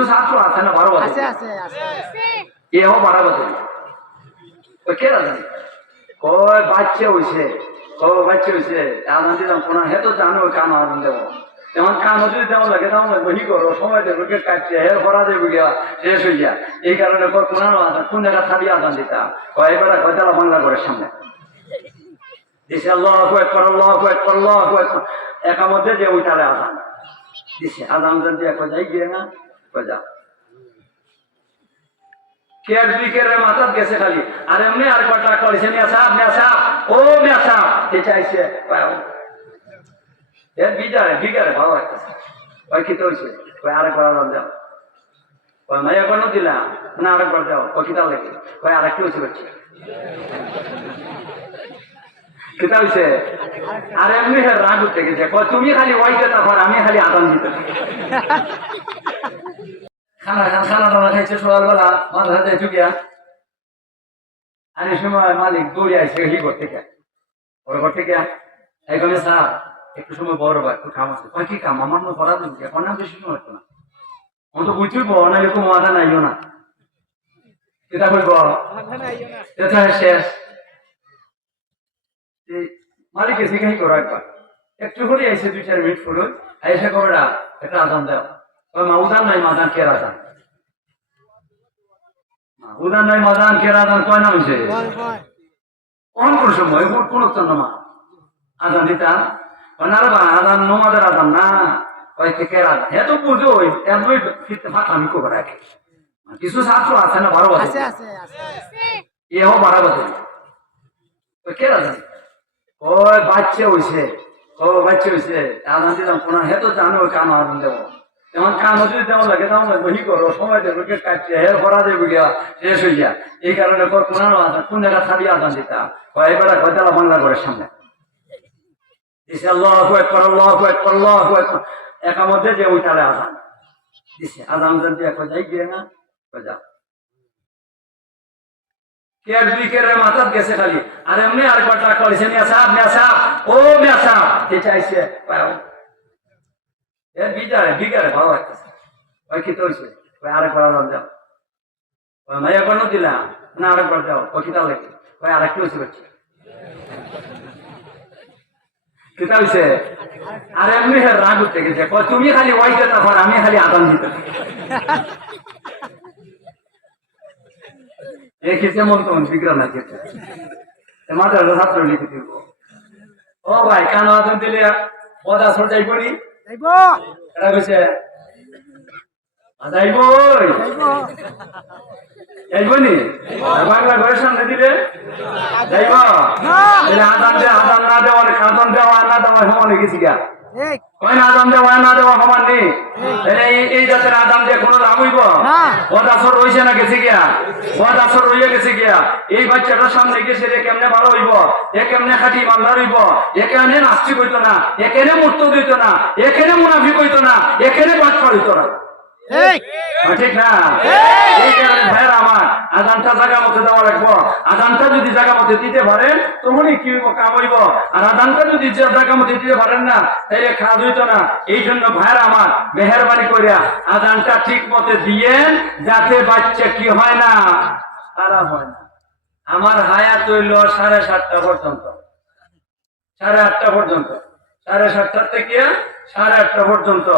কিছু ছাত্র আছে না 12 বছর এও 12 বছর কে আছে কয় বাচ্চা হইছে আদান দিলাম কোন হেতো জানো কাম আদান দেব যেমন কাম যদি দেওয়া লাগে বহি করো সময় দেবো কাটছে হে ভরা দেবো গিয়া শেষ হয়ে যা এই কারণে কোন জায়গা থাকি আদান দিতাম এবার হয়তো বাংলা ঘরের সামনে দিছে আল্লাহু আকবার আল্লাহু আকবার আল্লাহু আকবার একা মধ্যে যে ওইটারে আদান দিছে আদান দিয়ে যাই গিয়ে না যা কেয়ার বিকেরের মাথাত গেছে খালি আর এমনি আর কটা করেছে মেসা ও মেসা চাইছে বিকারে ভালো লাগতেছে ওই কি হয়েছে ওই আরেকবার আদান দাও ওই মাইয়া কোনো দিলাম না আরেকবার দাও ওই কিতা লেগে ওই আরেকটি হয়েছে করছে কিতা হয়েছে আর এমনি রাগ উঠতে গেছে তুমি খালি ওয়াইতে তখন আমি খালি আদান দিতে খানা দানা খাইছে সকালবেলা মাথা হাতে ঢুকিয়া আর এই সময় মালিক দৌড়ে আসছে হি ঘর থেকে ওর ঘর থেকে এখানে স্যার একটু সময় বড় বা একটু কাম আছে কি কাম আমার মতো করা দিচ্ছে এখন না বেশি সময় হতো না আমি তো বুঝবো না এরকম মাথা নাইও না এটা বলবো এটা শেষ মালিক এসে খাই করো একবার একটু করে এসে 2-4 মিনিট করো এসে কবেরা একটা আদান দেও উদান নাই মাদান কের আদান উদান নাই মাদান কের আদান কয় না হয়েছে কোন কোন সময় কোন নামা আদান দিতাম আদান নমাদের আদান না ওই কের আদান হে তো বুঝো এমনি আমি কবে রাখি কিছু ছাত্র আছে না 12 বছর এও 12 বছর কে আদান ওই বাচ্চা হইছে আদান দিলাম কোন হে তো জানো কাম আদান দেব যেমন কাম যদি দেওয়া লাগে বহি করো সময় দেবো কাটছে হে ভরা দেবো গিয়া শেষ হয়ে যা এই কারণে কোন জায়গা থাকি আদান দিতাম এবার হয়তো বাংলা ঘরের সামনে দিছে আল্লাহু আকবার আল্লাহু আকবার আল্লাহু আকবার একা মধ্যে যে ওইটারে আদান দিছে আদান দিয়ে যাই গিয়ে না যা কেয়ার বিকেরের মাথাত গেছে খালি আর এমনি আর কটা করেছে মেসা ও মেসা চাইছে বিকারে ভালো লাগতেছে ওই কি হয়েছে ওই আরেকবার আদান দাও ওই মাইয়া কোনো দিলাম না আরেকবার দাও ওই কিতা লেগে ওই আরেকটি হয়েছে করছে কিতা হয়েছে আর এমনি রাগ উঠতে গেছে তুমি খালি ওয়াইতে তখন আমি খালি আদান দিতে খেতে মন তখন বিগ্রহ না খেতে মাথার ছাত্র লিখে দিব ও ভাই কান আদান দিলে পদা সরটাই করি এরা কইছে যাইবনি বাংলা ঘরের সামনে দিলে যাইব আদান না দেওয়ার আদান দেওয়া না দেওয়া সমান গেছি গা আদান দেওয়া না দেওয়া সমান নেই এই জাতের আদান দিয়ে কোনো লাভ হইব বদাসর রয়েছে না গেছে গিয়া বদাসর রয়ে গেছে গিয়া এই বাচ্চাটার সামনে গেছে রে কেমনে ভালো হইব এ কেমনে খাটি মালদার হইব এ কেমনে নাস্তিক হইতো না এ কেনে মূর্ত হইতো না এ কেনে মুনাফিক হইতো না এ কেনে বাটপার হইতো না ঠিক না এই কারণে ভাইয়ের আমার আদানটা জায়গা মতো দেওয়া লাগবো আদানটা যদি জায়গা মতো দিতে পারেন তখনই কি হইব কাম হইব আর আদানটা যদি জায়গা মতো দিতে পারেন না তাইলে খাওয়া হইতো না এই জন্য ভাইয়ের আমার মেহরবানি করিয়া আদানটা ঠিক মতো দিয়েন যাতে বাচ্চা কি হয় না খারাপ হয় না আমার হায়াত হইল 7:30 পর্যন্ত 8:30 পর্যন্ত 7:30 থেকে 8:30 পর্যন্ত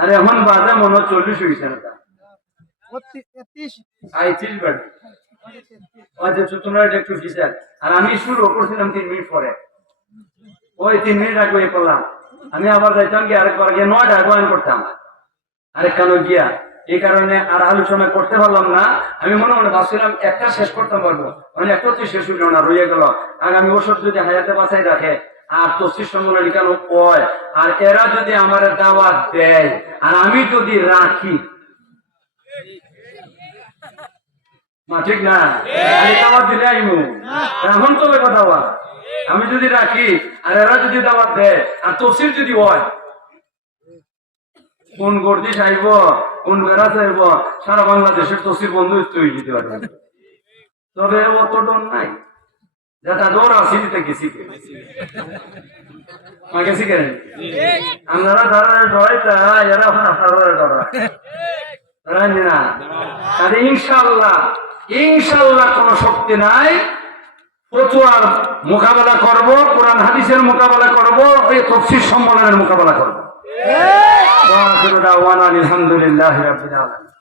আর এখন বাজে মনে 40 হয়েছে না 35 বাজে একটু ফিসার আর আমি শুরু করছিলাম 3 মিনিট পরে ওই 3 মিনিট আগে করলাম আমি আবার যাইতাম কি আরেকবার গিয়ে 9টা বয়ান করতাম আরেকখানে গিয়া এই কারণে আর আলোচনা করতে পারলাম না আমি মনে ভাবছিলাম একটা শেষ করতে পারবো মানে একটা তো শেষ হইল না রয়ে গেল আগামী বছর যদি হায়াতে বাঁচাই রাখে আর তফসির সম্মেলন লিখানো হয় আর এরা যদি আমার দাওয়াত দেয় আর আমি যদি রাখি ঠিক না দাওয়াত দিলে আইমু এখন তবে কথা আমি যদি রাখি আর এরা যদি দাওয়াত দেয় আর তফসির যদি হয় কোন গর্দি চাইব কোন বেড়া চাইব সারা বাংলাদেশের তফসির বন্ধ হয়ে যেতে পারবে তবে অত ডর নাই যেটা ডর আছে গেছি গেছি কেন আপনারা ধরার ডরাইতা এরা আপনারা ডরা জানি না। তাহলে ইনশাআল্লাহ ইনশাআল্লাহ কোনো শক্তি নাই, ফতুয়ার মোকাবেলা করব, কোরআন হাদিসের মোকাবেলা করব, এই তাফসীর সম্মেলনের মোকাবেলা করব। ওয়া আখিরু দাওয়ানা আলহামদুলিল্লাহি রাব্বিল আলামিন।